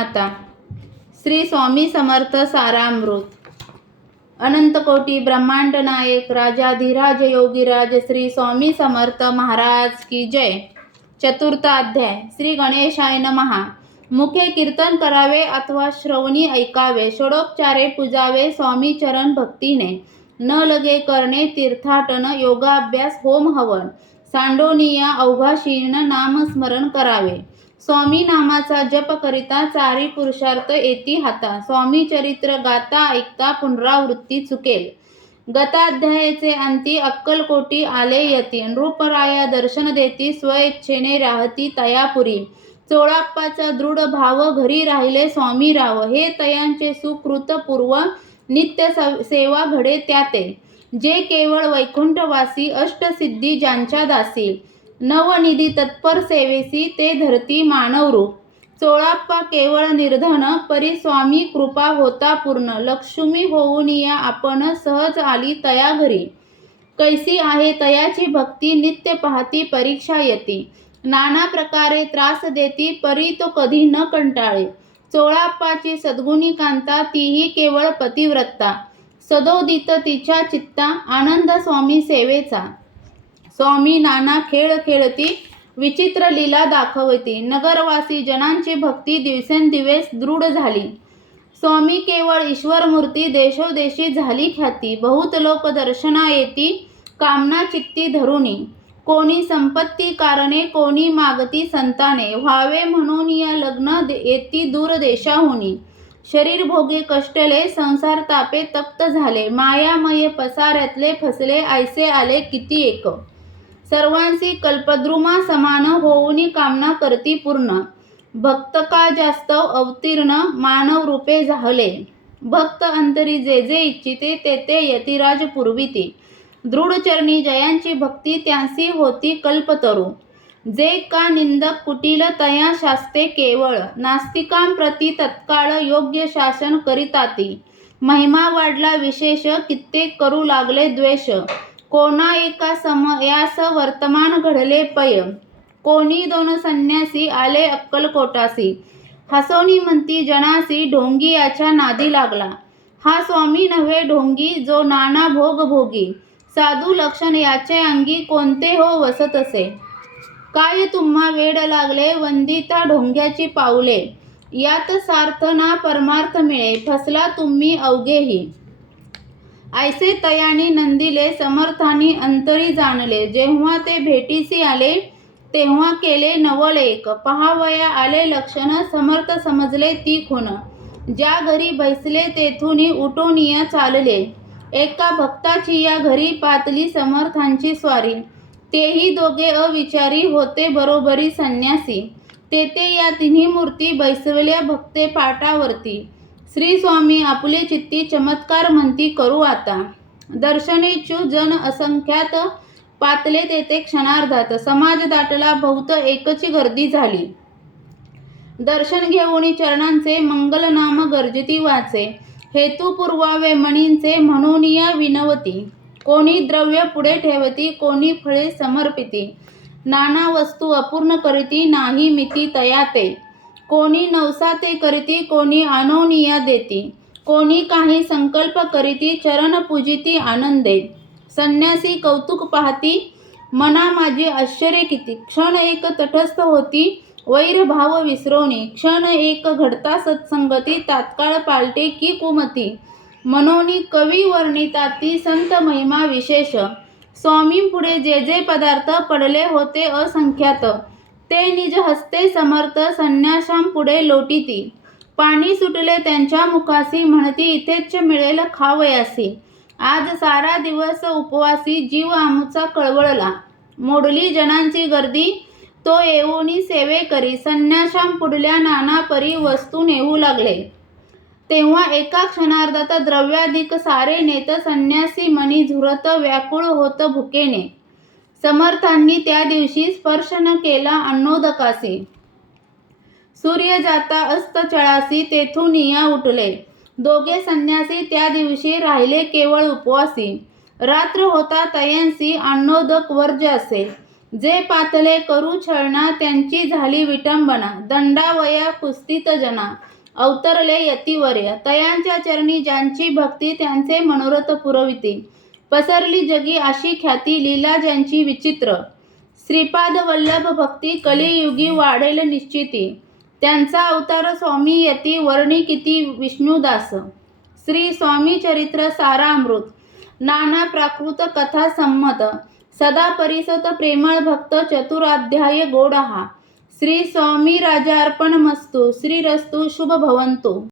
आता श्री स्वामी समर्थ सारामृत. अनंत कोटी ब्रह्मांड नायक राजाधिराज योगीराज श्री स्वामी समर्थ महाराज की जय. चतुर्थ अध्याय. श्री गणेशाय नमः. मुखे कीर्तन करावे अथवा श्रवणी ऐकावे. षोडोपचारे पूजावे स्वामी चरण भक्तीने. न लगे करणे तीर्थाटन योगाभ्यास होम हवन. सांडोनिया अवघा क्षीण नामस्मरण करावे. स्वामी नामाचा जप करिता चारी पुरुषार्थ येती हाता. स्वामी चरित्र गाता ऐकता पुनरावृत्ती चुकेल. गताध्यायाचे अंती अक्कलकोटी आले यती. नृपराया दर्शन देती स्वइच्छेने राहती तयापुरी. चोळाप्पाचा दृढ भाव घरी राहिले स्वामी राव. हे तयांचे सुकृत पूर्व नित्य सेवा घडे त्याते. जे केवळ वैकुंठवासी अष्टसिद्धी ज्यांच्या दासी. नवनिधी तत्पर सेवेसी ते धरती मानवरूप. चोळाप्पा केवळ निर्धन परी स्वामी कृपा होता पूर्ण. लक्ष्मी होऊन या आपण सहज आली तया घरी. कैसी आहे तयाची भक्ती नित्य पाहती परीक्षा येती. नाना प्रकारे त्रास देती परी तो कधी न कंटाळे. चोळाप्पाची सद्गुणी कांता तीही केवळ पतिव्रता. सदोदित तिच्या चित्ता आनंद स्वामी सेवेचा. स्वामी नाना खेळ खेळती विचित्र लीला दाखवती. नगरवासी जनांची भक्ती दिवसेंदिवस दृढ झाली. स्वामी केवळ ईश्वरमूर्ती देशोदेशी झाली ख्याती. बहुत लोक दर्शना येती कामना चित्ती धरुनी. कोणी संपत्ती कारणे कोणी मागती संताने. व्हावे म्हणून या लग्न येती दूर देशाहुनी. शरीर भोगे कष्टले संसार तापे तप्त झाले. मायामय पसाऱ्यातले फसले ऐसे आले किती एक. सर्वांसी कल्पद्रुमा समान होऊनी कामना करती पूर्ण. भक्त का जास्त अवतीर्ण मानव रूपे झाले. भक्त अंतरी जे जे इच्छिते ते ते यतिराज पुरविती. दृढचरणी जयांची भक्ती त्यांसी होती कल्पतरू. जे का निंदक कुटील तया शास्ते केवळ. नास्तिकांप्रती तत्काळ योग्य शासन करिताती. महिमा वाढला विशेष कित्येक करू लागले द्वेष. कोणा एका समयास वर्तमान घडले पय. कोणी दोन संन्यासी आले अक्कलकोटासी. हसोनी म्हणती जनासी ढोंगी याच्या नादी लागला. हा स्वामी नव्हे ढोंगी जो नाना भोग भोगी. साधू लक्षण याचे अंगी कोणते हो वसत असे. काय तुम्हा वेड लागले वंदिता ढोंग्याची पाऊले. यात सार्थ ना परमार्थ मिळे फसला तुम्ही अवघेही. ऐसे तयानी नंदिले समर्थानी अंतरी जाणले. जेव्हा ते भेटीसी आले तेव्हा केले नवलेक. पहावया आले लक्षण समर्थ समजले ती खूण. ज्या घरी बैसले तेथुनी उठोनिया चालले. एका भक्ताची या घरी पातली समर्थांची स्वारी. तेही दोघे अविचारी होते बरोबरी संन्यासी. तेथे या तिन्ही मूर्ती बैसवल्या भक्ते पाटावरती. श्री स्वामी आपुले चित्ती चमत्कार म्हणती करू आता. दर्शनेचू जन असंख्यात पातले तेथे क्षणार्धात. समाज दाटला बहुत एकची गर्दी झाली. दर्शन घेऊनी चरणांचे मंगल नाम गर्जती वाचे. हेतू पुरवावे मणींचे म्हणून या विनवती. कोणी द्रव्य पुढे ठेवती कोणी फळे समर्पिती. नाना वस्तू अपूर्ण करीती नाही मिती तयाते. कोणी नवसाते करीती कोणी अनोनिया देती. कोणी काही संकल्प करीती चरण पूजिती आनंदे. संन्यासी कौतुक पाहती मना माझे आश्चर्य किती. क्षण एक तटस्थ होती वैरभाव विसरोनी. क्षण एक घडता सत्संगती तात्काळ पालटे की कुमती. मनोनी कवी वर्णिताती संत महिमा विशेष. स्वामींपुढे जे जे पदार्थ पडले होते असंख्यात. ते निज हस्ते समर्थ संन्याशांपुढे लोटीती. पाणी सुटले त्यांच्या मुखासी म्हणती इथेच मिळेल खावयासी. आज सारा दिवस उपवासी जीव आमचा कळवळला. मोडली जनांची गर्दी तो येऊनी सेवे करी. संन्याशांपुढल्या नाना परी वस्तू नेऊ लागले. तेव्हा एका क्षणार्धात द्रव्याधिक सारे नेत. संन्यासी मनी झुरत व्याकुळ होत भुकेने. समर्थांनी त्या दिवशी स्पर्श न केला अन्नोदकासी. सूर्य जाता अस्त चळासी तेथून या उठले. दोघे संन्यासी त्या दिवशी राहिले केवळ उपवासी. रात्र होता तयांसी अन्नोदक वर्ज असे. जे पातले करू छळना त्यांची झाली विटंबना. दंडावया कुस्तीत जना अवतरले यतिवर्य. तयांच्या चरणी ज्यांची भक्ती त्यांचे मनोरथ पुरविते. पसरली जगी अशी ख्याती लीला ज्यांची विचित्र. श्रीपाद वल्लभ भक्ती कलियुगी वाढेल निश्चिती. त्यांचा अवतार स्वामी यती वर्णी किती विष्णुदास. श्री स्वामी चरित्र सारामृत नाना प्राकृत कथा संमत. सदा परिसत प्रेमळ भक्त चतुराध्याय गोड हा. श्री स्वामी राजार्पणमस्तु. श्रीरस्तु शुभ भवंतु.